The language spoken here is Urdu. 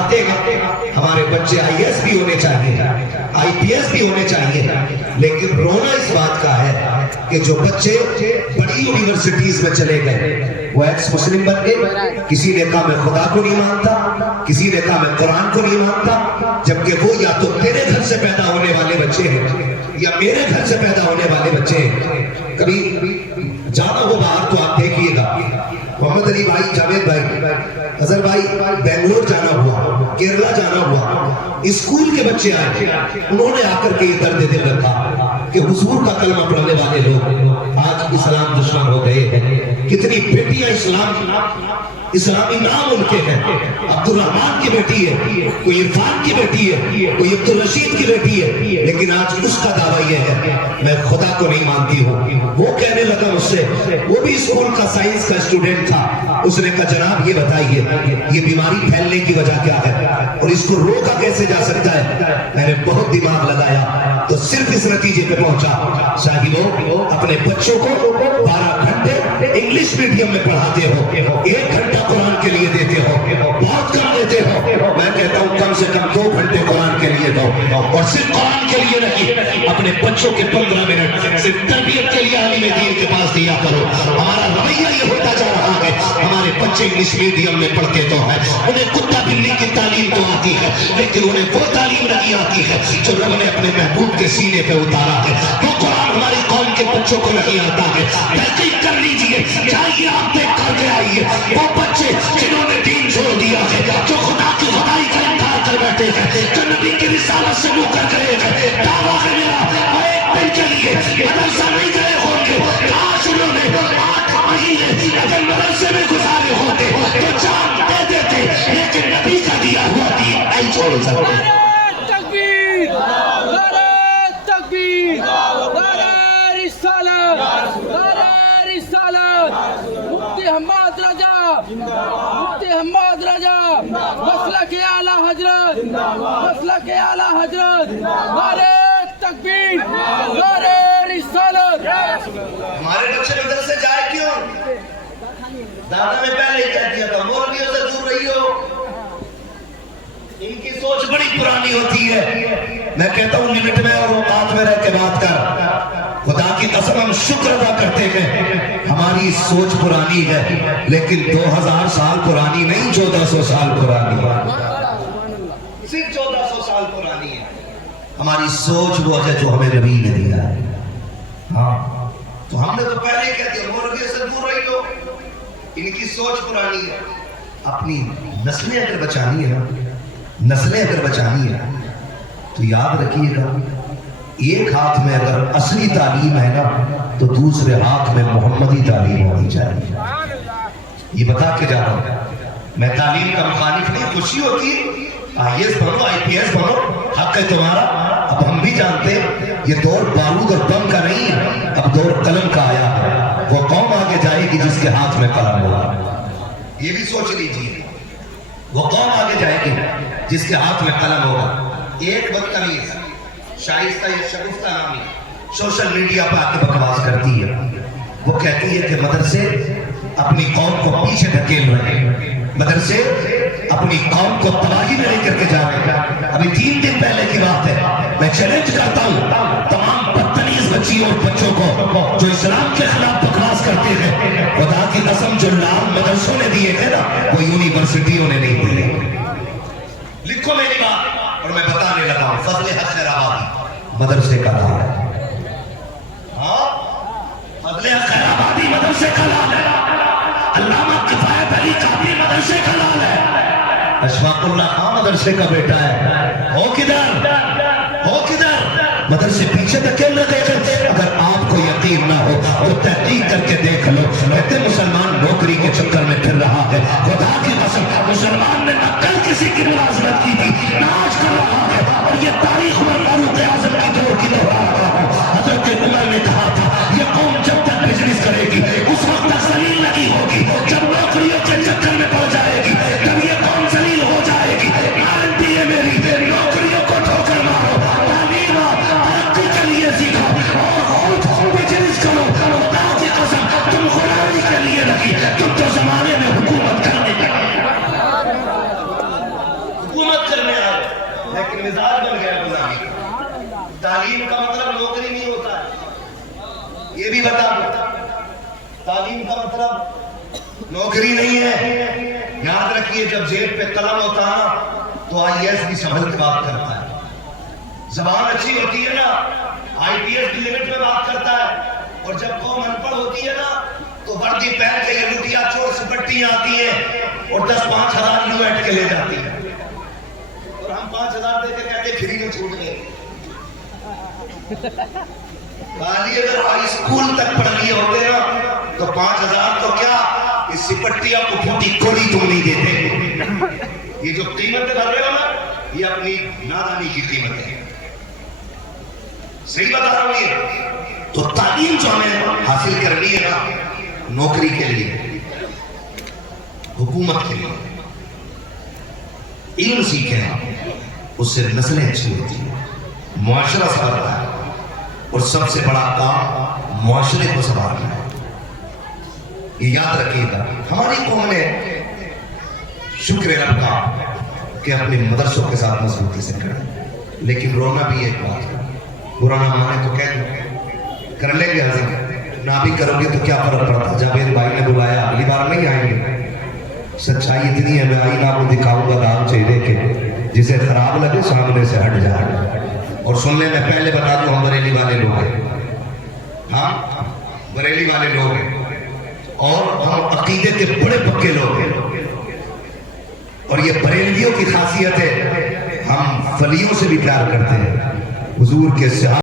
چاہتے ہیں ہمارے بچے آئی ایس بھی ہونے چاہیے, آئی پی ایس بھی ہونے چاہیے, لیکن رونا اس بات کا ہے کہ جو بچے بڑی یونیورسٹیز میں چلے گئے وہ ایکس مسلم بن گئے, کسی نے کہا میں خدا کو نہیں مانتا, کسی نے کہا میں قرآن کو نہیں مانتا, جبکہ وہ یا تو تیرے گھر سے پیدا ہونے والے بچے ہیں یا میرے گھر سے پیدا ہونے والے بچے ہیں. کبھی جانا ہو باہر تو آپ دیکھیے گا, محمد علی بھائی, جاوید بھائی, اظہر بھائی بنگلور جانا ہوا, کیرلا جانا ہوا, اسکول کے بچے آئے, انہوں نے آ کر کے یہ درد دل رکھا کہ حضور کا کلمہ پڑھنے والے لوگ آج اسلام دشمن ہو گئے ہیں. کتنی بیٹیاں اسلامی نام ان کے ہیں, عبد الرحمان کی بیٹی ہے, کوئی عرفان کی بیٹی ہے, کوئی عبد الرشید کی بیٹی ہے, لیکن آج اس کا دعویٰ یہ ہے میں خدا کو نہیں مانتی ہوں. وہ کہنے لگا مجھ سے, وہ بھی اسکول کا سائنس کا اسٹوڈنٹ تھا, اس نے کہا جناب یہ بتائیے یہ بیماری پھیلنے کی وجہ کیا ہے اور اس کو روکا کیسے جا سکتا ہے. میں نے بہت دماغ لگایا تو صرف اس نتیجے پہ پہنچا, صاحبوں اپنے بچوں کو 12 گھنٹے انگلش میڈیم میں پڑھاتے ہو, 1 گھنٹہ قرآن کے لیے دیتے ہو, بہت کم دیتے ہو. میں کہتا ہوں کم سے کم 2 گھنٹے قرآن کے لیے دو, اور صرف قرآن کے لیے نہیں, اپنے بچوں کے 15 منٹ صرف تربیت کے لیے عالم دین کے پاس دیا کرو. ہمارا رویہ یہ ہوتا جا رہا ہے, ہمارے بچے انگلش میڈیم میں پڑھتے تو ہیں, انہیں کتا بلی کی تعلیم تو آتی ہے, لیکن انہیں وہ تعلیم نہیں آتی ہے جو رب نے اپنے محبوب کے سینے پہ اتارا ہے. وہ قرآن ہماری قوم کے بچوں کو نہیں آتا ہے. تحقیق کر لیجئے, جائیے آپ دیکھ کر کے آئیے, وہ بچے جنہوں نے دین چھوڑ دیا ہے, جو خدا کی خدائی کا انکار کر بیٹھے ہیں, جو نبی کی رسالت سے منہ کر گئے ہیں, دعویٰ ہے میرا وہ ایک دن کے لیے مدرسہ نہیں گئے ہوں گے, کاش انہوں نے 8 مہینے اگر مدرسے میں گزارے ہوتے تو جان دے دیتے, لیکن نبی کا دیا ہوا دین نہیں چھوڑ سکتے. تکبیر, نعرہ تکبیر, نعرہ رسالت, نعرہ رسالت. مفتی حماد رجا, مفتی حماد رجا, مسلک اعلیٰ حضرت, مسلک اعلیٰ حضرت. نعرہ تکبیر, نعرہ رسالت. ہمارے بچے ادھر سے جائے کیوں؟ دادا میں پہلے ہی کہہ دیا تھا مولویوں سے دور رہی ہو, ان کی سوچ بڑی پرانی ہوتی ہے. میں کہتا ہوں لمٹ میں اور اوقات میں رہ کے بات کر. خدا کی قسم ہم شکر ادا کرتے ہیں ہماری سوچ پرانی ہے, لیکن 2000 سال پرانی نہیں, 1400 سال پرانی ہے, صرف 1400 سال پرانی ہے. ہماری سوچ وہ ہے جو ہمیں نبی نے دیا ہے. ہاں تو ہم نے تو پہلے ہی کہہ دیا مولویوں سے دور رہی ہو, ان کی سوچ پرانی ہے. اپنی نسلیں اگر بچانی ہے نا, نسلیں اگر بچانی ہے تو یاد رکھیے گا, ایک ہاتھ میں اگر اصلی تعلیم ہے نا تو دوسرے ہاتھ میں محمدی تعلیم ہونی چاہیے. یہ بتا کے جا رہا ہوں میں تعلیم کا مخالف نہیں, خوشی ہوتی ہے آئی ایس بنو, آئی پی ایس بنو, حق ہے تمہارا. اب ہم بھی جانتے ہیں یہ دور بارود اور بم کا نہیں ہے, اب دور قلم کا آیا ہے. وہ قوم آگے جائے گی جس کے ہاتھ میں قلم ہوگا, یہ بھی سوچ لیجیے. وہ قوم آگے جائے گی جس کے ہاتھ میں قلم ہوگا. ایک بدتمیز شائستہ یا شگفتہ نامی سوشل میڈیا پہ آ کے بکواس کرتی ہے, وہ کہتی ہے کہ مدرسے اپنی قوم کو پیچھے دھکیل رہے ہیں, مدرسے اپنی قوم کو تباہی میں لے کر کے جا رہے ہیں. ابھی 3 دن پہلے کی بات ہے, میں چیلنج کرتا ہوں تمام بدتمیز بچیوں اور بچوں کو جو اسلام کے خلاف بکواس کرتے ہیں, خدا کی قسم جو نام مدرسوں نے دیے ہیں نا وہ یونیورسٹیوں نے نہیں دیے. لکھو میری بات اور میں بتانے لگا ہوں, فضل حق خیرآبادی مدرسے کا نام ہے. ہاں فضل حق خیرآبادی مدرسے کا نام ہے, علامہ کفایت علی قادری مدرسے کا نام ہے, اشفاق اللہ خان مدرسے کا بیٹا ہے. ہو کدھر, ہو کدھر؟ مدرسے پیچھے دھکیل رہے ہیں. اگر آپ کو یقین نہ ہو تو تحقیق کر کے دیکھ لو, کہتے مسلمان نوکری کے چکر میں پھر رہا ہے. خدا کی قسم مسلمان نے نہ کل کسی کی ملازمت کی تھی نہ آج کر رہا ہے, اور یہ تاریخ میں فاروق اعظم کی دور کی دہرا رہا ہوں. حضرت عمر نے کہا تھا یہ قوم جب تک بزنس کرے گی اس وقت تک ذلیل نہیں ہوگی, جب نوکریوں کے چکر میں پڑ جائے گی تب یہ قوم ذلیل ہو جائے گی. گارنٹی ہے میری, نوکریوں کو ٹھوکر مارو, تعلیم ترقی کے لیے سیکھو اور خود بزنس کرو. خدا کی قسم تم غلامی کے لیے نہیں, تم تو زمانے میں حکومت کرنے لگے. لیکن مزاج بن گیا غلامی کا۔ تعلیم کا مطلب نوکری نہیں ہوتا ہے، یہ بھی بتا دو، تعلیم کا مطلب نوکری نہیں ہے۔ یاد رکھیے جب جیب پہ قلم ہوتا ہے نا تو آئی ایس بھی سنبھل کے بات کرتا ہے، زبان اچھی ہوتی ہے نا آئی پی ایس کی لمٹ میں بات کرتا ہے، اور جب قوم ان پڑھ ہوتی ہے نا تو وردی پہن کے یہ لٹیا چور سپٹیاں آتی ہیں اور 10-5 ہزار یوں ایٹ کے لے جاتی ہیں، اور ہم 5,000 دے کے کہتے فری میں چھوٹ گئے۔ بالی اگر ہائی اسکول تک پڑھ لیے ہوتے نا تو 5,000 تو کیا اس سپٹیا کو پھوٹی کوڑی تم نہیں دیتے۔ یہ جو قیمت کر رہے ہو نا یہ اپنی نادانی کی قیمت ہے، صحیح بتا رہا ہوں۔ یہ تو تعلیم جو ہمیں حاصل کرنی ہے نا نوکری کے لیے، حکومت کے لیے، علم سیکھیں، اس سے نسلیں اچھی ہوتی ہیں، معاشرہ سنورتا ہے، اور سب سے بڑا کام معاشرے کو سنبھالنا ہے۔ یہ یاد رکھیے گا، ہماری قوم نے شکر رب کا کہ اپنے مدرسوں کے ساتھ مضبوطی سے کریں، لیکن رونا بھی ایک بات ہے، برا نہ مانے تو کہہ دو کر لیں گے حضرت، نہ بھی کرو گے تو کیا فرق پڑتا، جاوید بھائی نے بلایا اگلی بار نہیں آئیں گے۔ سچائی اتنی ہے میں آئینہ کو دکھاؤں گا دام چہرے کے، جسے خراب لگے سامنے سے ہٹ جائے۔ اور سن لیں میں پہلے بتا دوں ہم بریلی والے لوگ ہیں، ہاں بریلی والے لوگ ہیں، اور ہم عقیدے کے بڑے پکے لوگ ہیں، اور یہ بریلیوں کی خاصیت ہے ہم ولیوں سے بھی پیار کرتے ہیں، حضور کے